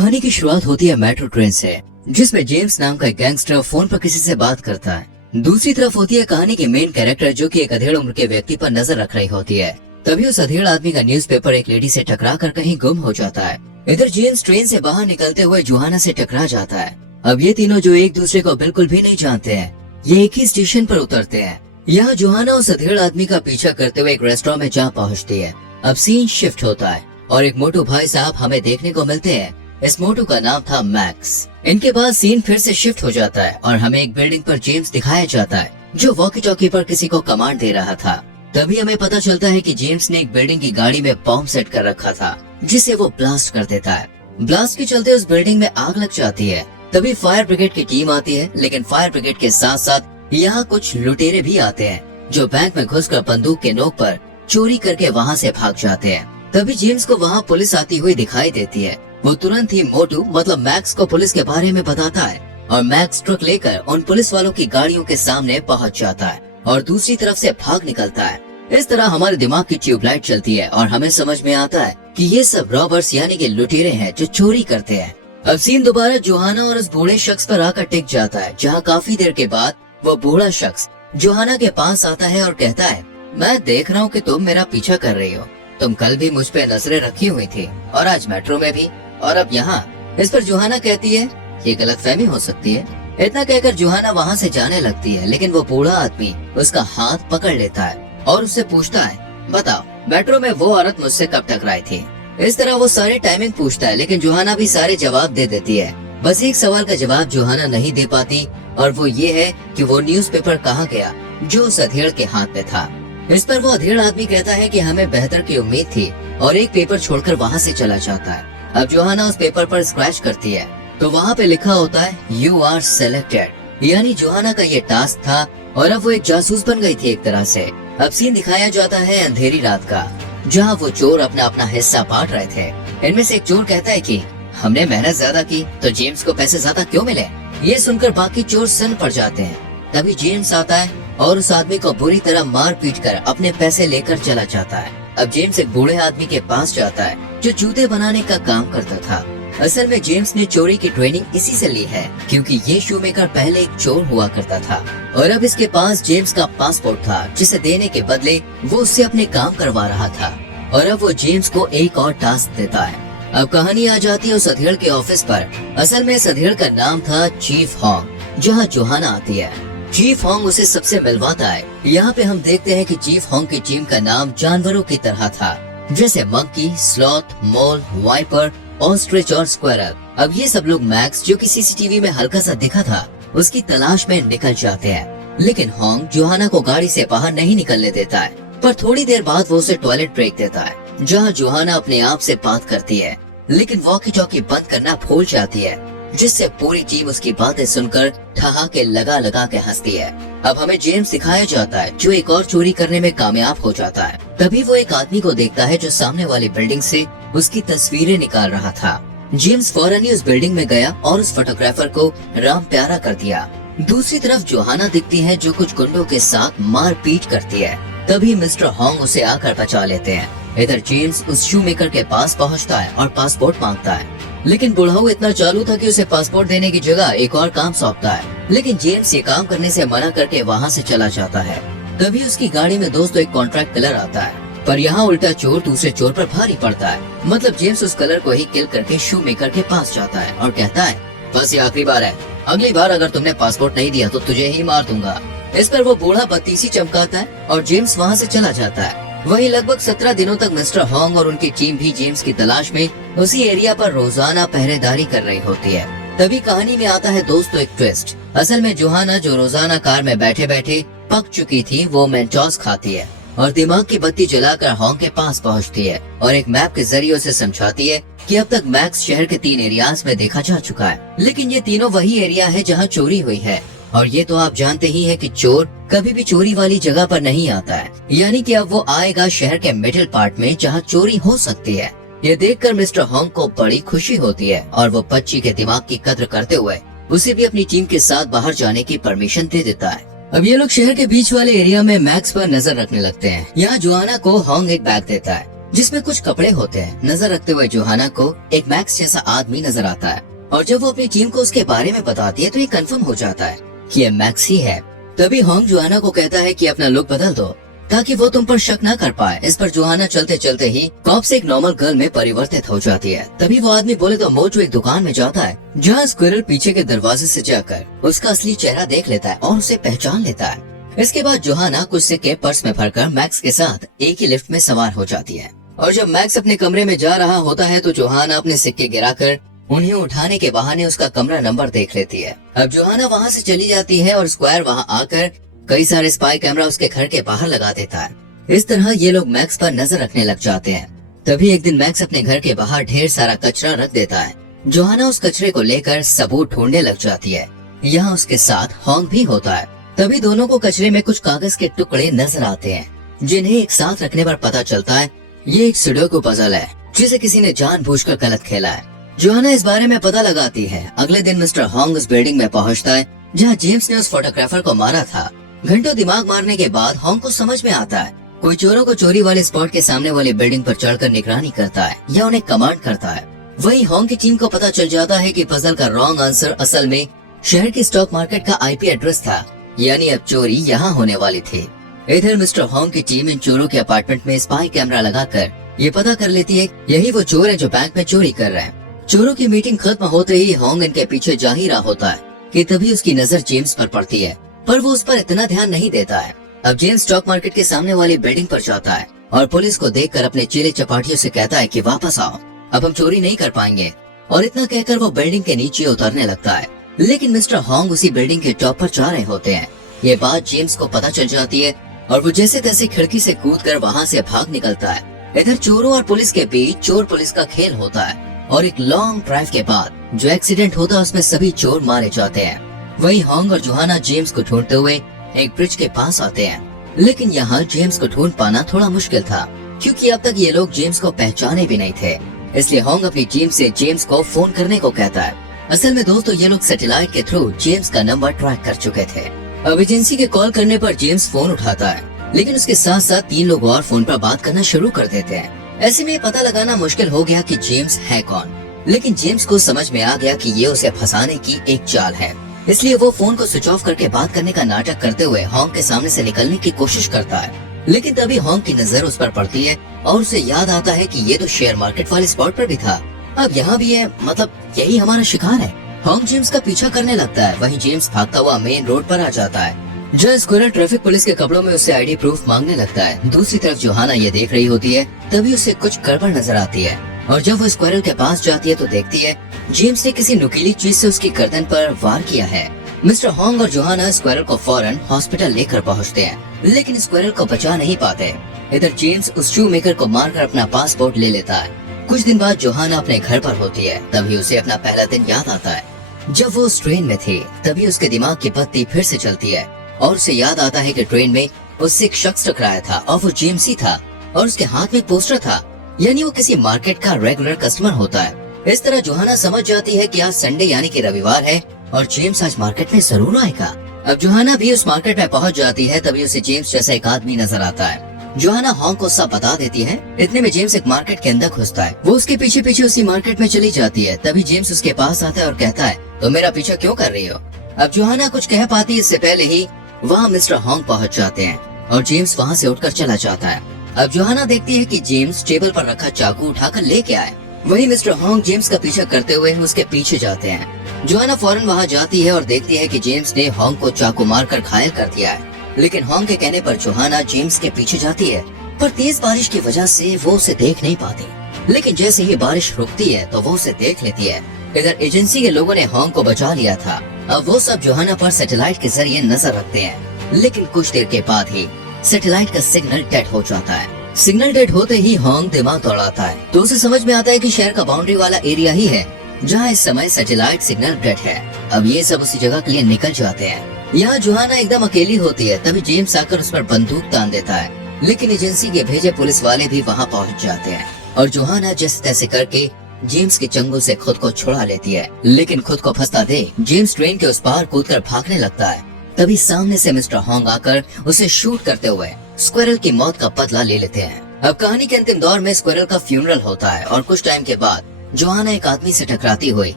कहानी की शुरुआत होती है मेट्रो ट्रेन से, जिसमें जेम्स नाम का एक गैंगस्टर फोन पर किसी से बात करता है। दूसरी तरफ होती है कहानी की मेन कैरेक्टर, जो कि एक अधेड़ उम्र के व्यक्ति पर नजर रख रही होती है। तभी उस अधेड़ आदमी का न्यूज़पेपर एक लेडी से टकरा कर कहीं गुम हो जाता है। इधर जेम्स ट्रेन से बाहर निकलते हुए जोहाना से टकरा जाता है। अब ये तीनों, जो एक दूसरे को बिल्कुल भी नहीं जानते हैं, ये एक ही स्टेशन पर उतरते हैं। यहाँ जोहाना उस अधेड़ आदमी का पीछा करते हुए एक रेस्टोरेंट में जा पहुँचती है। अब सीन शिफ्ट होता है और एक मोटू भाई साहब हमें देखने को मिलते हैं। इस मोटू का नाम था मैक्स। इनके बाद सीन फिर से शिफ्ट हो जाता है और हमें एक बिल्डिंग पर जेम्स दिखाया जाता है, जो वॉकी टॉकी पर किसी को कमांड दे रहा था। तभी हमें पता चलता है कि जेम्स ने एक बिल्डिंग की गाड़ी में बॉम्ब सेट कर रखा था, जिसे वो ब्लास्ट कर देता है। ब्लास्ट के चलते उस बिल्डिंग में आग लग जाती है। तभी फायर ब्रिगेड की टीम आती है, लेकिन फायर ब्रिगेड के साथ साथ यहाँ कुछ लुटेरे भी आते हैं, जो बैंक में घुसकर बंदूक के नोक पर चोरी करके वहाँ से भाग जाते हैं। तभी जेम्स को वहाँ पुलिस आती हुई दिखाई देती है। वो तुरंत ही मोटू मतलब मैक्स को पुलिस के बारे में बताता है और मैक्स ट्रक लेकर उन पुलिस वालों की गाड़ियों के सामने पहुंच जाता है और दूसरी तरफ से भाग निकलता है। इस तरह हमारे दिमाग की ट्यूबलाइट चलती है और हमें समझ में आता है कि ये सब रॉबर्स यानी कि लुटेरे हैं जो चोरी करते हैं। अब सीन दोबारा जोहाना और उस बूढ़े शख्स पर आकर टिक जाता है, जहाँ काफी देर के बाद वो बूढ़ा शख्स जोहाना के पास आता है और कहता है, मैं देख रहा हूँ कि तुम मेरा पीछा कर रही हो। तुम कल भी मुझ पे नजरें रखी हुई थी और आज मेट्रो में भी, और अब यहाँ। इस पर जोहाना कहती है, ये गलतफहमी हो सकती है। इतना कहकर जोहाना वहाँ से जाने लगती है, लेकिन वो बूढ़ा आदमी उसका हाथ पकड़ लेता है और उससे पूछता है, बताओ मेट्रो में वो औरत मुझसे कब टकराई थी। इस तरह वो सारी टाइमिंग पूछता है, लेकिन जोहाना भी सारे जवाब दे देती है। बस एक सवाल का जवाब जोहाना नहीं दे पाती, और वो ये है कि वो न्यूज़पेपर कहाँ गया जो उस अधेड़ के हाथ में था। इस पर वो अधेड़ आदमी कहता है कि हमें बेहतर की उम्मीद थी, और एक पेपर छोड़कर वहाँ से चला जाता है। अब जोहाना उस पेपर पर स्क्रैच करती है तो वहाँ पे लिखा होता है, यू आर सेलेक्टेड। यानी जोहाना का ये टास्क था और अब वो एक जासूस बन गई थी एक तरह से। अब सीन दिखाया जाता है अंधेरी रात का, जहाँ वो चोर अपना अपना हिस्सा बांट रहे थे। इनमें से एक चोर कहता है कि हमने मेहनत ज्यादा की तो जेम्स को पैसे ज्यादा क्यों मिले। ये सुनकर बाकी चोर सन्न पड़ जाते हैं। तभी जेम्स आता है और उस आदमी को बुरी तरह मार पीट कर अपने पैसे लेकर चला जाता है। अब जेम्स एक बूढ़े आदमी के पास जाता है, जो जूते बनाने का काम करता था। असल में जेम्स ने चोरी की ट्रेनिंग इसी से ली है, क्योंकि ये शूमेकर पहले एक चोर हुआ करता था और अब इसके पास जेम्स का पासपोर्ट था, जिसे देने के बदले वो उससे अपने काम करवा रहा था। और अब वो जेम्स को एक और टास्क देता है। अब कहानी आ जाती है उस अधेड़ के ऑफिस पर। असल में इस अधेड़ का नाम था चीफ हॉन्ग, जहाँ जोहाना आती है। चीफ हॉन्ग उसे सबसे मिलवाता है। यहाँ पे हम देखते हैं कि चीफ हॉन्ग की टीम का नाम जानवरों की तरह था, जैसे मंकी, स्लॉथ, मोल, वाइपर, ऑस्ट्रिच और स्क्वेरल। अब ये सब लोग मैक्स, जो कि सीसीटीवी में हल्का सा दिखा था, उसकी तलाश में निकल जाते हैं। लेकिन हॉन्ग जोहाना को गाड़ी से बाहर नहीं निकलने देता है, पर थोड़ी देर बाद वो उसे टॉयलेट ब्रेक देता है, जहाँ जोहाना अपने आप से बात करती है, लेकिन वॉकी टॉकी बंद करना भूल जाती है, जिससे पूरी टीम उसकी बातें सुनकर ठहाके लगा लगा के हंसती है। अब हमें जेम्स दिखाया जाता है, जो एक और चोरी करने में कामयाब हो जाता है। तभी वो एक आदमी को देखता है, जो सामने वाली बिल्डिंग से उसकी तस्वीरें निकाल रहा था। जेम्स फौरन ही उस बिल्डिंग में गया और उस फोटोग्राफर को राम प्यारा कर दिया। दूसरी तरफ जोहाना दिखती है, जो कुछ गुंडों के साथ मार पीट करती है। तभी मिस्टर हॉन्ग उसे आकर बचा लेते हैं। इधर जेम्स उस शूमेकर के पास पहुंचता है और पासपोर्ट मांगता है, लेकिन बुढ़ाऊ इतना चालू था कि उसे पासपोर्ट देने की जगह एक और काम सौंपता है। लेकिन जेम्स ये काम करने से मना करके वहाँ से चला जाता है। तभी उसकी गाड़ी में दोस्तों एक कॉन्ट्रैक्ट किलर आता है, पर यहाँ उल्टा चोर दूसरे चोर पर भारी पड़ता है। मतलब जेम्स उस कलर को ही किल करके शूमेकर के पास जाता है और कहता है, बस ये आखिरी बार है, अगली बार अगर तुमने पासपोर्ट नहीं दिया तो तुझे ही मार दूंगा। इस पर वो बूढ़ा बत्तीसी चमकाता है और जेम्स वहाँ से चला जाता है। वहीं लगभग 17 दिनों तक मिस्टर हॉन्ग और उनकी टीम भी जेम्स की तलाश में उसी एरिया पर रोजाना पहरेदारी कर रही होती है। तभी कहानी में आता है दोस्तों एक ट्विस्ट। असल में जोहाना, जो रोजाना कार में बैठे बैठे पक चुकी थी, वो मेंटोस खाती है और दिमाग की बत्ती जलाकर हॉन्ग के पास पहुंचती है और एक मैप के जरिए उसे समझाती है कि अब तक मैक्स शहर के 3 एरियाज में देखा जा चुका है, लेकिन ये तीनों वही एरिया है जहाँ चोरी हुई है। और ये तो आप जानते ही हैं कि चोर कभी भी चोरी वाली जगह पर नहीं आता है, यानी कि अब वो आएगा शहर के मिडिल पार्ट में, जहाँ चोरी हो सकती है। ये देखकर मिस्टर हॉन्ग को बड़ी खुशी होती है और वो बच्ची के दिमाग की कद्र करते हुए उसे भी अपनी टीम के साथ बाहर जाने की परमिशन दे देता है। अब ये लोग शहर के बीच वाले एरिया में मैक्स पर नजर रखने लगते हैं। यहाँ जोहाना को हॉन्ग एक बैग देता है, जिसमें कुछ कपड़े होते हैं। नजर रखते हुए जोहाना को एक मैक्स जैसा आदमी नजर आता है और जब वो अपनी टीम को उसके बारे में बताती है तो ये कंफर्म हो जाता है कि ये मैक्स ही है। तभी होंग जोहाना को कहता है कि अपना लुक बदल दो ताकि वो तुम पर शक न कर पाए। इस पर जोहाना चलते चलते ही कॉप से एक नॉर्मल गर्ल में परिवर्तित हो जाती है। तभी वो आदमी बोले तो मोजो एक दुकान में जाता है जहाँ स्क्विरल पीछे के दरवाजे से जाकर उसका असली चेहरा देख लेता है और उसे पहचान लेता है। इसके बाद जोहाना कुछ सिक्के पर्स में भरकर मैक्स के साथ एक ही लिफ्ट में सवार हो जाती है और जब मैक्स अपने कमरे में जा रहा होता है तो जोहाना अपने सिक्के गिराकर उन्हें उठाने के बहाने उसका कमरा नंबर देख लेती है। अब जोहाना वहाँ से चली जाती है और स्क्वायर वहाँ आकर कई सारे स्पाई कैमरा उसके घर के बाहर लगा देता है। इस तरह ये लोग मैक्स पर नजर रखने लग जाते हैं। तभी एक दिन मैक्स अपने घर के बाहर ढेर सारा कचरा रख देता है। जोहाना उस कचरे को लेकर सबूत ढूंढने लग जाती है। यहाँ उसके साथ होंग भी होता है। तभी दोनों को कचरे में कुछ कागज के टुकड़े नजर आते हैं जिन्हें एक साथ रखने पर पता चलता है ये एक सुडोकू पजल है जिसे किसी ने जानबूझकर गलत खेला है। जोहाना इस बारे में पता लगाती है। अगले दिन मिस्टर होंग उस बिल्डिंग में पहुंचता है जहां जेम्स ने उस फोटोग्राफर को मारा था। घंटों दिमाग मारने के बाद होंग को समझ में आता है कोई चोरों को चोरी वाले स्पॉट के सामने वाली बिल्डिंग पर चढ़कर निगरानी करता है या उन्हें कमांड करता है। वहीं होंग की टीम को पता चल जाता है कि पजल का रॉन्ग आंसर असल में शहर की स्टॉक मार्केट का आईपी एड्रेस था, यानी अब चोरी यहाँ होने वाली थी। इधर मिस्टर होंग की टीम इन चोरों के अपार्टमेंट में स्पाई कैमरा लगाकर ये पता कर लेती है यही वो चोर है जो बैंक में चोरी कर रहे हैं। चोरों की मीटिंग खत्म होते ही होंग इनके पीछे जा ही रहा होता है कि तभी उसकी नजर जेम्स पर पड़ती है, पर वो उस पर इतना ध्यान नहीं देता है। अब जेम्स स्टॉक मार्केट के सामने वाली बिल्डिंग पर जाता है और पुलिस को देखकर अपने चेले चपाटियों से कहता है कि वापस आओ, अब हम चोरी नहीं कर पाएंगे। और इतना कहकर वो बिल्डिंग के नीचे उतरने लगता है, लेकिन मिस्टर होंग उसी बिल्डिंग के टॉप पर जा रहे होते हैं। ये बात जेम्स को पता चल जाती है और वो जैसे तैसे खिड़की से कूदकर वहाँ से भाग निकलता है। इधर चोरों और पुलिस के बीच चोर पुलिस का खेल होता है और एक लॉन्ग ड्राइव के बाद जो एक्सीडेंट होता है उसमें सभी चोर मारे जाते हैं। वहीं होंग और जोहाना जेम्स को ढूंढते हुए एक ब्रिज के पास आते हैं, लेकिन यहाँ जेम्स को ढूंढ पाना थोड़ा मुश्किल था क्योंकि अब तक ये लोग जेम्स को पहचाने भी नहीं थे। इसलिए होंग अपनी टीम से जेम्स को फोन करने को कहता है। असल में दोस्तों ये लोग सैटेलाइट के थ्रू जेम्स का नंबर ट्रैक कर चुके थे। अब एजेंसी के कॉल करने पर जेम्स फोन उठाता है, लेकिन उसके साथ साथ 3 लोग और फोन पर बात करना शुरू कर देते हैं। ऐसे में पता लगाना मुश्किल हो गया कि जेम्स है कौन, लेकिन जेम्स को समझ में आ गया कि ये उसे फंसाने की एक चाल है। इसलिए वो फोन को स्विच ऑफ करके बात करने का नाटक करते हुए होंग के सामने से निकलने की कोशिश करता है। लेकिन तभी होंग की नजर उस पर पड़ती है और उसे याद आता है कि ये तो शेयर मार्केट वाले स्पॉट पर भी था, अब यहाँ भी है, मतलब यही हमारा शिकार है। होंग जेम्स का पीछा करने लगता है। वहीं जेम्स भागता हुआ मेन रोड पर आ जाता है जहाँ स्क्विरल ट्रैफिक पुलिस के कपड़ों में उससे आईडी प्रूफ मांगने लगता है। दूसरी तरफ जोहाना ये देख रही होती है, तभी उसे कुछ गड़बड़ नजर आती है और जब वो स्क्विरल के पास जाती है तो देखती है जेम्स ने किसी नुकीली चीज से उसकी गर्दन पर वार किया है। मिस्टर होंग और जोहाना स्क्विरल को फौरन हॉस्पिटल लेकर पहुंचते हैं, लेकिन स्क्विरल को बचा नहीं पाते। इधर जेम्स उस शू मेकर को मारकर अपना पासपोर्ट ले लेता है। कुछ दिन बाद जोहाना अपने घर पर होती है, तभी उसे अपना पहला दिन याद आता है जब वो उस ट्रेन में थी। तभी उसके दिमाग की बत्ती फिर से चलती है और उसे याद आता है कि ट्रेन में उससे एक शख्स टकराया था और वो जेम्स ही था और उसके हाथ में एक पोस्टर था, यानी वो किसी मार्केट का रेगुलर कस्टमर होता है। इस तरह जोहाना समझ जाती है कि आज संडे यानी कि रविवार है और जेम्स आज मार्केट में जरूर आएगा। अब जोहाना भी उस मार्केट में पहुंच जाती है, तभी उसे जेम्स जैसा एक आदमी नजर आता है। जोहाना होंग को सब बता देती है। इतने में जेम्स एक मार्केट के अंदर घुसता है। वो उसके पीछे पीछे उसी मार्केट में चली जाती है। तभी जेम्स उसके पास आता है और कहता है, तो मेरा पीछा क्यों कर रही हो? अब जोहाना कुछ कह पाती इससे पहले ही वहाँ मिस्टर होंग पहुँच जाते हैं और जेम्स वहाँ से उठकर चला जाता है। अब जोहाना देखती है कि जेम्स टेबल पर रखा चाकू उठाकर लेके आए। वही मिस्टर होंग जेम्स का पीछा करते हुए उसके पीछे जाते हैं। जोहाना फौरन वहाँ जाती है और देखती है कि जेम्स ने होंग को चाकू मारकर घायल कर दिया है, लेकिन होंग के कहने पर जोहाना जेम्स के पीछे जाती है, पर तेज बारिश की वजह से वो उसे देख नहीं पाती। लेकिन जैसे ही बारिश रुकती है तो वो उसे देख लेती है। इधर एजेंसी के लोगों ने होंग को बचा लिया था। अब वो सब जोहाना पर सैटेलाइट के जरिए नजर रखते हैं, लेकिन कुछ देर के बाद ही सैटेलाइट का सिग्नल डेड हो जाता है। सिग्नल डेड होते ही होंग दिमाग दौड़ाता है, तो उसे समझ में आता है कि शहर का बाउंड्री वाला एरिया ही है जहाँ इस समय सैटेलाइट सिग्नल डेड है। अब ये सब उसी जगह के लिए निकल जाते हैं। यहाँ जोहाना एकदम अकेली होती है, तभी जेम्स आकर उस पर बंदूक तान देता है, लेकिन एजेंसी के भेजे पुलिस वाले भी वहाँ पहुँच जाते हैं और जोहाना जैसे तैसे करके जेम्स के चंगुल से खुद को छुड़ा लेती है, लेकिन खुद को फंसता देख जेम्स ट्रेन के उस पार कूदकर भागने लगता है। तभी सामने से मिस्टर होंग आकर उसे शूट करते हुए स्क्विरल की मौत का बदला ले लेते हैं। अब कहानी के अंतिम दौर में स्क्विरल का फ्यूनरल होता है और कुछ टाइम के बाद जोआना एक आदमी से टकराती हुई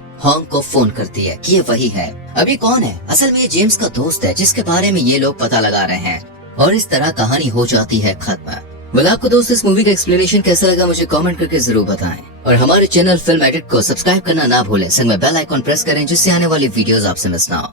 हॉन्ग को फोन करती है कि ये वही है। अभी कौन है? असल में ये जेम्स का दोस्त है जिसके बारे में ये लोग पता लगा रहे हैं और इस तरह कहानी हो जाती है खत्म। well, आपको दोस्त इस मूवी का एक्सप्लेनेशन कैसा लगा मुझे कमेंट करके जरूर बताएं और हमारे चैनल फिल्म एडिट को सब्सक्राइब करना ना भूलें। संग में बेल आइकॉन प्रेस करें जिससे आने वाली वीडियोस आपसे मिस ना हो।